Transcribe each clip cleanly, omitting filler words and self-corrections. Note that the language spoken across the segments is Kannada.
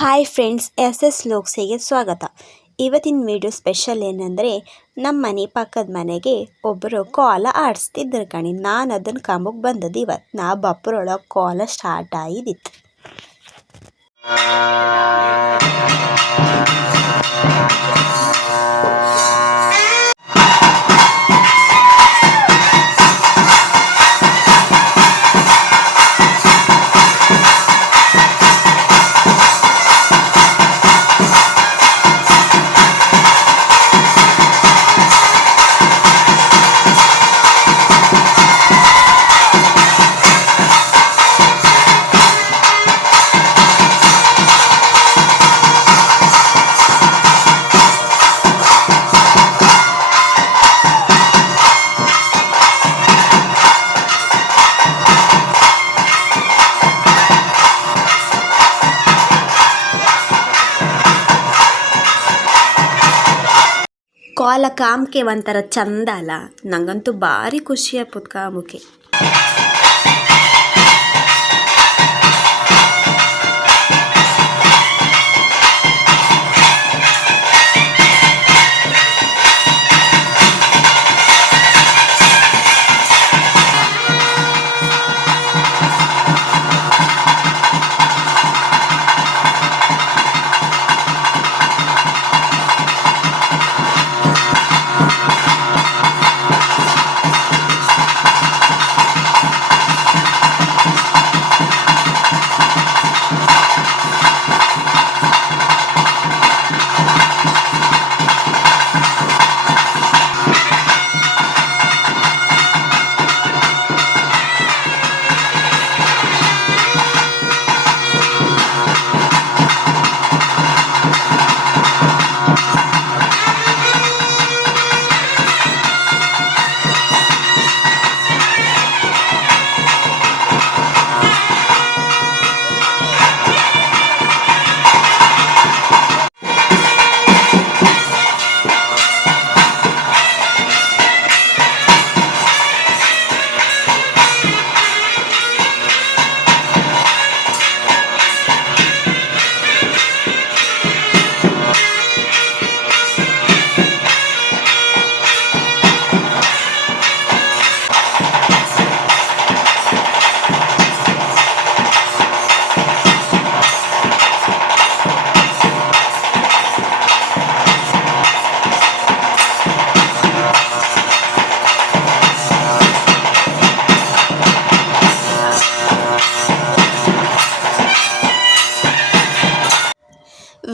ಹಾಯ್ ಫ್ರೆಂಡ್ಸ್, ಎಸ್ ಎಸ್ ಲೋಕ್ಸಿಗೆ ಸ್ವಾಗತ. ಇವತ್ತಿನ ವಿಡಿಯೋ ಸ್ಪೆಷಲ್ ಏನಂದರೆ, ನಮ್ಮ ಮನೆ ಪಕ್ಕದ ಮನೆಗೆ ಒಬ್ಬರು ಕೋಲ ಆಡಿಸ್ತಿದ್ರು ಕಣಿ. ನಾನು ಅದನ್ನು ಕಂಬಕ್ಕೆ ಬಂದದ್ದು ಇವತ್ತು. ನಾ ಬಪ್ಪರೊಳಗೆ ಕೋಲ ಸ್ಟಾರ್ಟ್ ಆಗಿದ್ದಿತ್ತು. ಕೋಲ ಕಾಮ್ಕೆ ಒಂಥರ ಚಂದ ಅಲ್ಲ. ನಂಗಂತೂ ಭಾರಿ ಖುಷಿ ಆಯ್ತು ಕಾಮಕ್ಕೆ.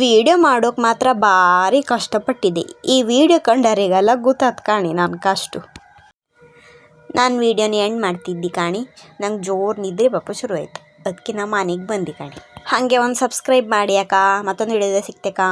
ವಿಡಿಯೋ ಮಾಡೋಕೆ ಮಾತ್ರ ಭಾರಿ ಕಷ್ಟಪಟ್ಟಿದ್ದೆ. ಈ ವಿಡಿಯೋ ಕಂಡರಿಗೆಲ್ಲ ಗೊತ್ತಾತ್ ಕಾಣಿ ನನ್ನ ಕಷ್ಟ. ನಾನು ವಿಡಿಯೋನ ಎಂಡ್ ಮಾಡ್ತಿದ್ದೆ ಕಾಣಿ. ನಂಗೆ ಜೋರು ನಿದ್ರೆ ಬಪ್ಪ ಶುರು ಆಯ್ತು. ಅದಕ್ಕೆ ನಮ್ಮ ಮನೆಗೆ ಬಂದೆ ಕಾಣಿ. ಹಾಗೆ ಒಂದು ಸಬ್ಸ್ಕ್ರೈಬ್ ಮಾಡಿ ಅಕ್ಕ. ಮತ್ತೊಂದು ವಿಡಿಯೋದ ಸಿಗ್ತೇಕಾ.